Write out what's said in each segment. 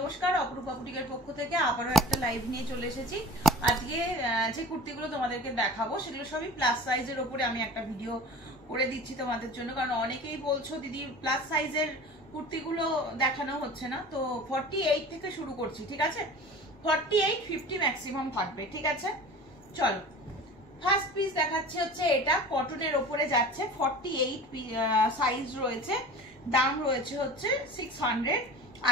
নমস্কার, অপরূপা বুটিকের পক্ষ থেকে আবারও একটা লাইভ নিয়ে চলে এসেছি। আজকে যে কুর্তিগুলো তোমাদেরকে দেখাবো সেগুলো সবই প্লাস সাইজের ওপরে আমি একটা ভিডিও করে দিচ্ছি তোমাদের জন্য, কারণ অনেকেই বলছো দিদি প্লাস সাইজের কুর্তিগুলো দেখানো হচ্ছে না। তো 48 থেকে শুরু করছি, ঠিক আছে? 48, 50 ম্যাক্সিমাম থাকবে, ঠিক আছে? চলো, ফার্স্ট পিস দেখাচ্ছি হচ্ছে এটা কটনের ওপরে যাচ্ছে, 48 সাইজ রয়েছে, দাম রয়েছে হচ্ছে 600।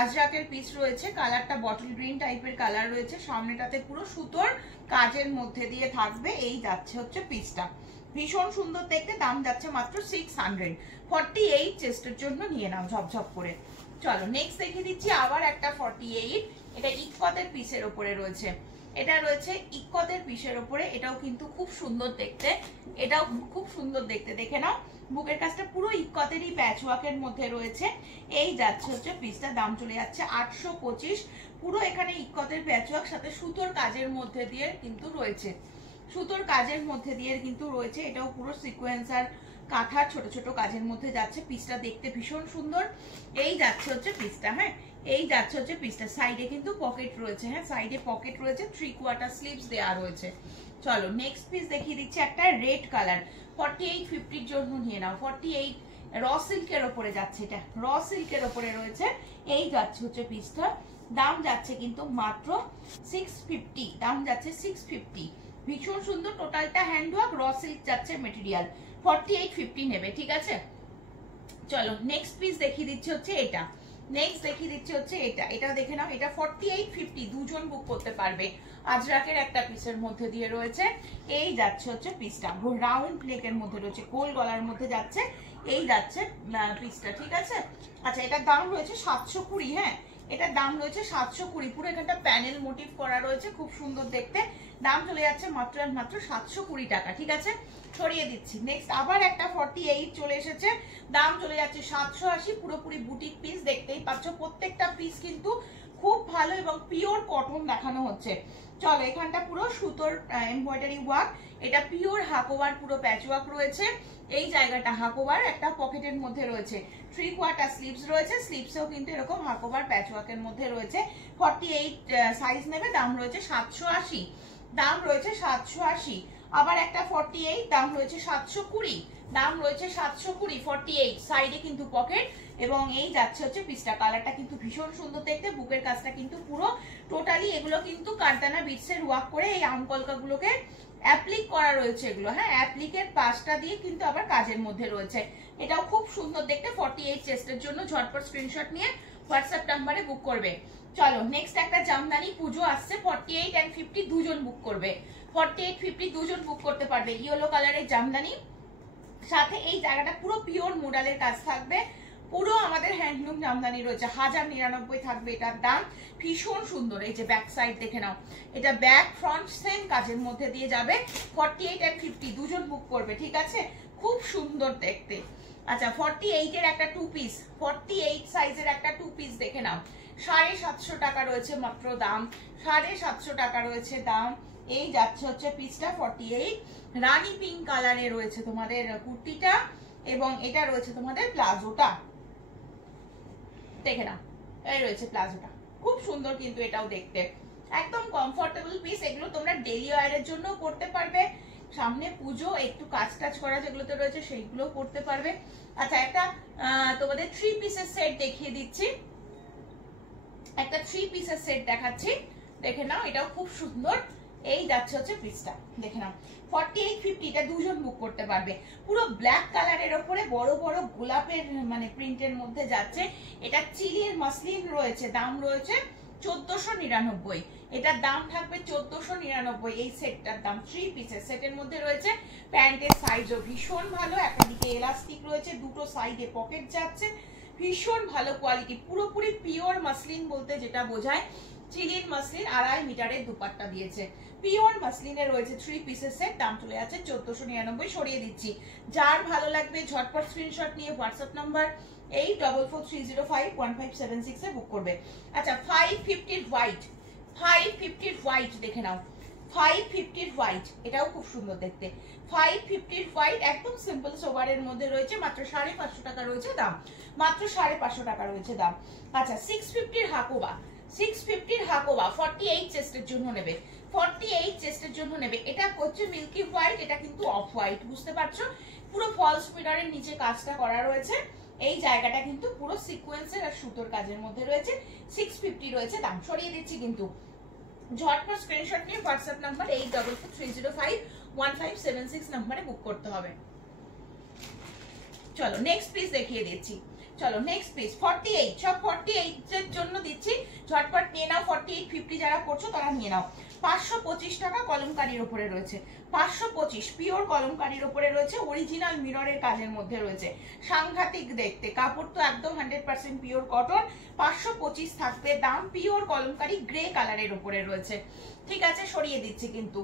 আজরাকের পিস রয়েছে, কালারটা বটল গ্রিন টাইপের কালার রয়েছে, সামনেটাতে পুরো সুতোর কাজের মধ্যে দিয়ে থাকবে। এই যাচ্ছে হচ্ছে পিসটা, ভীষণ সুন্দর দেখতে, দাম যাচ্ছে মাত্র 600। 48 চেস্টের জন্য নিয়ে নাও ঝপঝপ করে। চলো নেক্সট দেখিয়ে দিচ্ছি আবার একটা 48, এটা ইকতের পিসের ওপরে রয়েছে। এটা রয়েছে ইকতের পিসের ওপরে, এটাও কিন্তু খুব সুন্দর দেখতে, এটাও খুব সুন্দর দেখতে, দেখে নাও। বুকের কাজটা পুরো ইকতেরই প্যাচওয়ার্কের মধ্যে রয়েছে। এই যাচ্ছে হচ্ছে পিসটা, দাম চলে যাচ্ছে 825। পুরো এখানে ইকতের প্যাচওয়ার্ক সাথে সুতোর কাজের মধ্যে দিয়ে কিন্তু রয়েছে, সুতোর কাজের মধ্যে দিয়ে কিন্তু রয়েছে। এটাও পুরো সিকোয়েন্সার কাঁথা ছোট ছোট কাজের মধ্যে যাচ্ছে। পিসটা দেখতে ভীষণ সুন্দর। এই যাচ্ছে হচ্ছে পিসটা, হ্যাঁ এই যাচ্ছে হচ্ছে পিসটা। সাইডে কিন্তু পকেট রয়েছে, হ্যাঁ সাইডে পকেট রয়েছে, 3/4 স্লিভস দেওয়া রয়েছে। চলো নেক্সট পিস দেখিয়ে দিচ্ছি একটা রেড কালার, 48, 50 জন্য নিয়ে নাও। 48 র সিল্কের ওপরে যাচ্ছে, এটা র সিল্কের ওপরে রয়েছে। এই যাচ্ছে হচ্ছে পিসটা, দাম যাচ্ছে কিন্তু মাত্র 650, দাম যাচ্ছে 650। ভীষণ সুন্দর, টোটালটা হ্যান্ডওয়ার্ক, র সিল্ক যাচ্ছে মেটেরিয়াল। 48, 50 নেবে, ঠিক আছে? চলো নেক্সট পিস দেখিয়ে দিচ্ছি হচ্ছে এটা, নেক্সট দেখিয়ে দিচ্ছি হচ্ছে এটা, এটা দেখে নাও। এটা 48, 50 দুজন বুক করতে পারবে। আজরাকের একটা পিসের মধ্যে দিয়ে রয়েছে। এই যাচ্ছে হচ্ছে পিসটা, রাউন্ড নেকের মধ্যে রয়েছে, গোল গলার মধ্যে যাচ্ছে। এই যাচ্ছে পিসটা, ঠিক আছে? আচ্ছা, এটার দাম রয়েছে 720, হ্যাঁ এটার দাম রয়েছে 720। পুরো এখানটা প্যানেল মোটিভ করা রয়েছে, খুব সুন্দর দেখতে। দাম চলে যাচ্ছে মাত্র আর মাত্র 720 টাকা, ঠিক আছে? ছড়িয়ে দিচ্ছি। নেক্সট আবার একটা 48 চলে এসেছে, দাম চলে যাচ্ছে 780। পুরোপুরি বুটিক পিস, দেখতেই পাচ্ছ প্রত্যেকটা পিস কিন্তু খুব ভালো এবং পিওর কটন দেখানো হচ্ছে। চলো, এখানটা পুরো সুতোর এমব্রয়ডারি ওয়ার্ক, এটা পিওর হাকোবার পুরো প্যাচ ওয়ার্ক রয়েছে। এই জায়গাটা হাকোবার, একটা পকেটের মধ্যে রয়েছে, 3/4 স্লিভস রয়েছে, স্লিভসেও কিন্তু এরকম হাকোবার প্যাচ ওয়ার্কের মধ্যে রয়েছে। 48 সাইজ নেবে, দাম রয়েছে 780, দাম রয়েছে 780। আবার একটা 48, দাম রয়েছে 720, দাম রয়েছে 720। 48 সাইডে কিন্তু পকেট, এবং এই যাচ্ছে হচ্ছে পিসটা। কালারটা কিন্তু ভীষণ সুন্দর দেখতে, বুকের কাজটা কিন্তু পুরো টোটালি এগুলো কিন্তু কারদানা বিটসের ওয়ার্ক করে এই আমকলকা গুলোকে অ্যাপ্লিক করা রয়েছে এগুলো, হ্যাঁ অ্যাপ্লিকের পাশটা দিয়ে কিন্তু আবার কাজের মধ্যে রয়েছে। এটাও খুব সুন্দর দেখতে। 48 চেস্টের জন্য ঝটপট স্ক্রিনশট নিয়ে হোয়াটসঅ্যাপ নাম্বারে বুক করবে। চলো নেক্সট একটা জামদানি, পুজো আসছে, 48 and 50 দুজন বুক করবে। 48, 50 দুজন বুক করতে পারবে। ইয়েলো কালারের জামদানি, সাথে এই জায়গাটা পুরো পিওর মোডালের কাজ থাকবে, পুরো আমাদের হ্যান্ডলুম জামদানি রয়েছে। 1099 থাকবে এটার দাম, ভীষণ সুন্দর। এই যে ব্যাক সাইড দেখে নাও, এটা ব্যাক ফ্রন্ট সেম কাজের মধ্যে দিয়ে যাবে। 48 and 50 দুজন বুক করবে, ঠিক আছে? খুব সুন্দর দেখতে। আচ্ছা, 48 এর একটা 2 পিস, 48 সাইজের একটা 2 পিস দেখে নাও, 750 টাকা রয়েছে মাত্র দাম, 750 টাকা রয়েছে দাম। এই যাচ্ছে হচ্ছে পিসটা 48, রানী পিঙ্ক কালারে রয়েছে তোমাদের কুর্তিটা, এবং এটা রয়েছে তোমাদের প্লাজোটা, দেখে নাও এই রয়েছে প্লাজোটা, খুব সুন্দর কিন্তু এটাও দেখতে, একদম কমফোর্টেবল পিস। এগুলো তোমরা ডেইলি ওয়্যারের জন্য পড়তে পারবে, সামনে পুজো একটু কাজ টাজ করা যেগুলোতে রয়েছে সেইগুলো পড়তে পারবে। আচ্ছা, একটা তোমাদের 3 পিসের সেট দেখিয়ে দিচ্ছি, একটা 3 পিসের সেট দেখাচ্ছি, দেখে নাও এটাও খুব সুন্দর। এই যাচ্ছে হচ্ছে পিসটা, দেখে নাও। 48, 50 এটা দুজন বুক করতে পারবে। পুরো ব্ল্যাক কালারের ওপরে বড় বড় গোলাপের মানে প্রিন্টের মধ্যে যাচ্ছে। এটা চিলির মাসলিন রয়েছে, দাম রয়েছে 1499, এটার দাম থাকবে 1499। এই সেটটার দাম 3 পিসের সেটের মধ্যে রয়েছে। প্যান্টের সাইজও ভীষণ ভালো, একটা দিকে এলাস্টিক রয়েছে, দুটো সাইডে পকেট যাচ্ছে, ভীষণ ভালো কোয়ালিটি, পুরোপুরি পিওর মাসলিন বলতে যেটা বোঝায়। চিলির মাসলিন, 2.5 মিটারের দুপাট্টা দিয়েছে, পিওর মাসলিনে রয়েছে 3 পিসের সেট, দাম চলে যাচ্ছে 1499। সরিয়ে দিচ্ছি। যার ভালো লাগবে ঝটপট স্ক্রিনশট নিয়ে হোয়াটসঅ্যাপ নাম্বার 8443051576 এ বুক করবে। আচ্ছা, 550 হোয়াইট, 550 হোয়াইট দেখে নাও, 550 হোয়াইট, এটাও খুব সুন্দর দেখতে। 550 হোয়াইট একদম সিম্পল সোবারের মধ্যে রয়েছে, মাত্র 550 টাকা রয়েছে দাম, মাত্র 550 টাকা রয়েছে দাম। আচ্ছা, 650 হাকোবা, পাকোবা 48 চেস্টের জন্য নেবে, 48 চেস্টের জন্য নেবে। এটা হচ্ছে মিল্কি হোয়াইট, এটা কিন্তু অফ হোয়াইট, বুঝতে পারছো? পুরো ফলস মিররের নিচে কাজটা করা রয়েছে। এই জায়গাটা কিন্তু পুরো সিকোয়েন্সের আর সুতোর কাজের মধ্যে রয়েছে। 650 রয়েছে দাম, সরিয়ে দিচ্ছি কিন্তু। ঝটপট স্ক্রিনশট নিয়ে হোয়াটসঅ্যাপ নাম্বার 8443051576 নাম্বারে বুক করতে হবে। চলো নেক্সট পিস দেখিয়ে দিচ্ছি। চলো নেক্সট পিস 48, সব 48 এর জন্য দিচ্ছি, ঝটপট নিয়ে নাও। 4850 যারা করছো তারা নিয়ে নাও। 525 টাকা কলমকারীর উপরে রয়েছে, 525 পিওর কলমকারীর উপরে রয়েছে, অরিজিনাল মিররের কাজের মধ্যে রয়েছে, সাংঘাতিক দেখতে। কাপড় তো একদম 100% পিওর কটন। 525 থাকবে দাম, পিওর কলমকারী গ্রে কালারের উপরে রয়েছে। ঠিক আছে, সরিয়ে দিচ্ছি কিন্তু।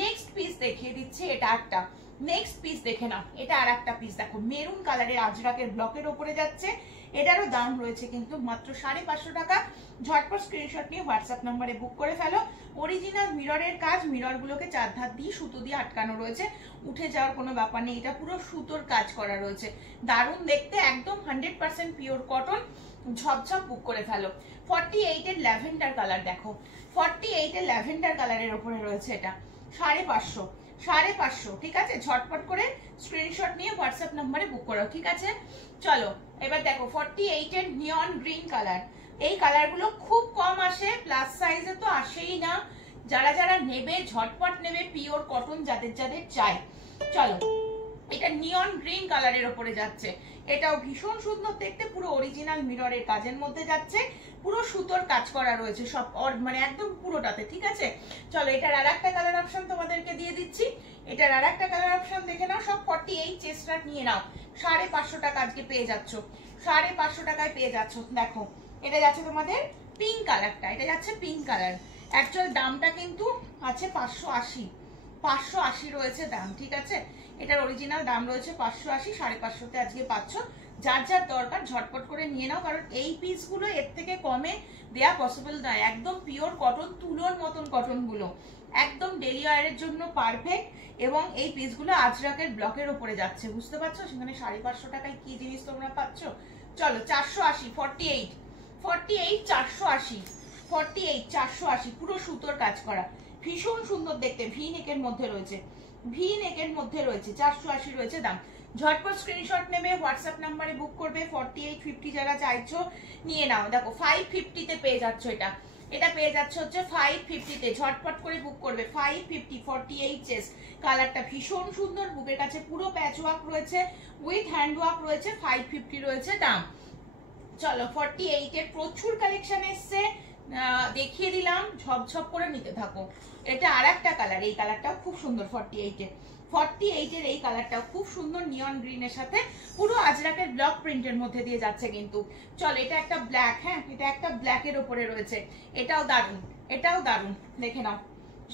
নেক্সট পিস দেখিয়ে দিচ্ছি, এটা একটা। নেক্সট পিস দেখে নাও, এটা আর একটা পিস দেখো, মেরুন কালারের আজরাকের ব্লকের উপরে যাচ্ছে। এটারও দাম রয়েছে কিন্তু মাত্র 550 টাকা। ঝটপট স্ক্রিনশট নিয়ে হোয়াটসঅ্যাপ নাম্বারে বুক করে ফেলো। অরিজিনাল মিররের কাজ, মিররগুলোকে চার ধার দিয়ে সুতো দিয়ে আটকানো রয়েছে, উঠে যাওয়ার কোনো ব্যাপার নেই। এটা পুরো সুতোর কাজ করা রয়েছে, দারুণ দেখতে, একদম 100% পিওর কটন। ঝপঝপ বুক করে ফেলো। 48 এর ল্যাভেন্ডার কালার দেখো, 48 এর ল্যাভেন্ডার কালারের উপরে রয়েছে, এটা 550, 550। ঠিক আছে, ঝটপট করে স্ক্রিনশট নিয়ে হোয়াটসঅ্যাপ নাম্বারে বুক করো। ঠিক আছে, চলো এবার দেখো 48 এর নিয়ন গ্রিন কালার। এই কালারগুলো খুব কম আসে, প্লাস সাইজে তো আসেই না। যারা যারা নেবে ঝটপট নেবে, পিওর কটন যাদের যাদের চাই। চলো, এটা নিয়ন গ্রিন কালারের উপরে যাচ্ছে, এটাও ভীষণ সুন্দর দেখতে, পুরো অরিজিনাল মিররের কাজের মধ্যে যাচ্ছে, পুরো সুতোর কাজ করা রয়েছে সব, মানে একদম পুরোটাতে। ঠিক আছে, চলো এটার আর একটা কালার অপশন তোমাদেরকে দিয়ে দিচ্ছি। এটার আর একটা কালার অপশন দেখে নাও। সব 48 চেস্টটা নিয়ে নাও, 550 টাকা আজকে পেয়ে যাচ্ছ, 550 টাকায় পেয়ে যাচ্ছ। দেখো এটা যাচ্ছে তোমাদের পিঙ্ক কালারটা, এটা যাচ্ছে পিঙ্ক কালার। অ্যাকচুয়াল দামটা কিন্তু আছে 580, 580 রয়েছে দাম। ঠিক আছে, এটার অরিজিনাল দাম রয়েছে 580, 550তে আজকে পাচ্ছ। যার যার দরকার ঝটপট করে নিয়ে নাও, কারণ এই পিসগুলো এর থেকে কমে দেয়া পসিবল নয়। একদম পিওর কটন, তুলোর মতন কটন গুলো, একদম ডেলি ওয়্যারের জন্য পারফেক্ট। এবং এই পিসগুলো আজরাকের ব্লকের উপরে যাচ্ছে, বুঝতে পারছো? সেখানে 550 টাকায় কি জিনিস তোমরা পাচ্ছ। চলো 480, 48, 48 480, 48 480, পুরো সুতোর কাজ করা, ভীষণ সুন্দর দেখতে। ভি নেকের মধ্যে রয়েছে, ভি নেকের মধ্যে রয়েছে, 480 রয়েছে দাম। ঝটপট স্ক্রিনশট নেবে, হোয়াটসঅ্যাপ নাম্বারে বুক করবে। 4850 যারা চাইছো নিয়ে নাও। দেখো 550 তে পেয়ে যাচ্ছ, এটা পেয়ে যাচ্ছে হচ্ছে 550 তে। ঝটপট করে বুক করবে। 550, 48 চেস্ট, কালারটা ভীষণ সুন্দর, বুকের কাছে পুরো প্যাচ ওয়ার্ক রয়েছে, উইথ হ্যান্ড ওয়ার্ক রয়েছে, 550 রয়েছে দাম। চলো 48 এর প্রচুর কালেকশন এসছে, দেখিয়ে দিলাম, ঝপঝপ করে নিতে থাকো। এটা আর একটা কালার, এই কালারটাও খুব সুন্দর। 48 এর, 48 এর এই কালারটাও খুব সুন্দর, নিয়ন গ্রিনের সাথে পুরো আজরাকের ব্লক প্রিন্টের মধ্যে দিয়ে যাচ্ছে কিন্তু। চল এটা একটা ব্ল্যাক, হ্যাঁ এটা একটা ব্ল্যাকের উপরে রয়েছে, এটাও দারুণ, এটাও দারুণ, দেখে নাও।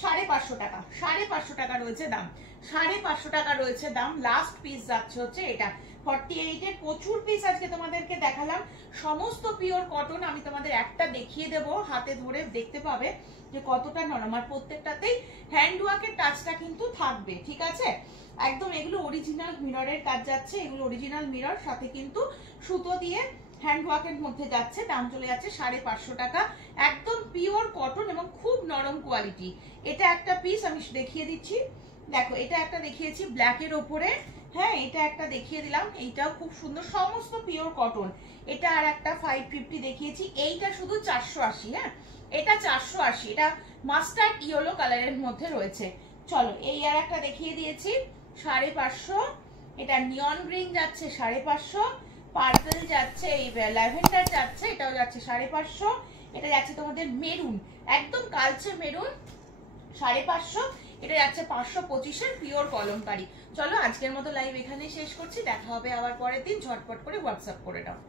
550 টাকা, 550 টাকা রয়েছে দাম, 550 টাকা রয়েছে দাম। লাস্ট পিস যাচ্ছে হচ্ছে এটা 48 এর। প্রচুর পিস আজকে তোমাদেরকে দেখালাম, সমস্ত পিওর কটন। আমি তোমাদের একটা দেখিয়ে দেবো, হাতে ধরে দেখতে পাবে যে কতটা নরম, আর প্রত্যেকটাতেই হ্যান্ড ওয়ার্কের টাচটা কিন্তু থাকবে। ঠিক আছে, একদম এগুলো অরিজিনাল মিররের কাজ যাচ্ছে, এগুলো অরিজিনাল মিরর, সাথে কিন্তু সুতো দিয়ে হ্যান্ড ওয়ার্কের মধ্যে যাচ্ছে। দাম চলে যাচ্ছে 550 টাকা, একদম পিওর কটন এবং খুব নরম কোয়ালিটি। এটা একটা পিস আমি দেখিয়ে দিচ্ছি, দেখো এটা একটা দেখিয়েছি ব্ল্যাকের ওপরে, হ্যাঁ এটা একটা দেখিয়ে দিলাম, এইটাও খুব সুন্দর, সমস্ত পিওর কটন। এটা আর একটা 550 দেখিয়েছি, এইটা শুধু 480। হ্যাঁ এটা 480, এটা মাস্টার্ড ইয়েলো কালারের মধ্যে রয়েছে। চলো এই আর একটা দেখিয়ে দিয়েছি 550, এটা নিয়ন গ্রিন যাচ্ছে 550, পার্পল যাচ্ছে, এই ল্যাভেন্ডার যাচ্ছে, এটাও যাচ্ছে 550, এটা যাচ্ছে তোমাদের মেরুন, একদম কালচে মেরুন 550, এটা যাচ্ছে 525 এর পিওর কলমকারী। চলো আজকের মতো লাইভ এখানেই শেষ করছি, দেখা হবে আবার পরের দিন। ঝটপট করে হোয়াটসঅ্যাপ করে দাও।